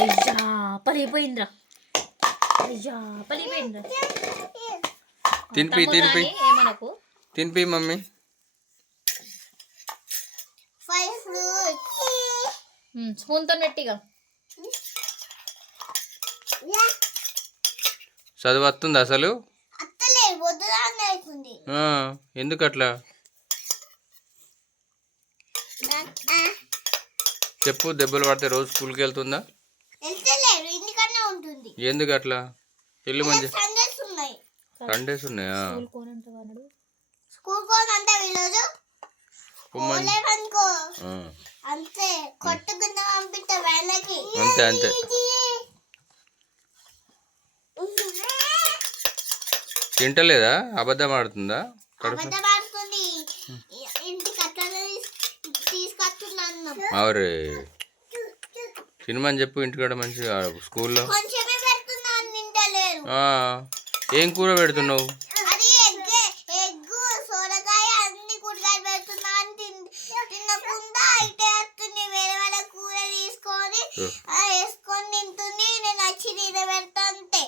అయ్యా పలిపోయిందిరా. అయ్యా పలిపోయిందిరా. తినిపి తినిపి ఏమనకు. తినిపి మమ్మీ. స్పూన్తో నెట్టిగా. చదువు వస్తుంది అసలు? ఎందుకు అట్లా చెప్పు. దెబ్బలు పడితే రోజు స్కూల్కి వెళ్తుందా? ఎందుకు అట్లా? ఇల్లు మంచి సండేస్ ఉన్నాయా? అంతే అంతే. తింటలేదా? అబద్ధం ఆడుతుందా? అవరే సినిమాని చెప్పు. ఇంటికాడ మంచిగా స్కూల్లో ఏం కూర పెడుతున్నావు? వేసుకొని తింటుంది. నేను వచ్చి నీడ పెడతా అంతే.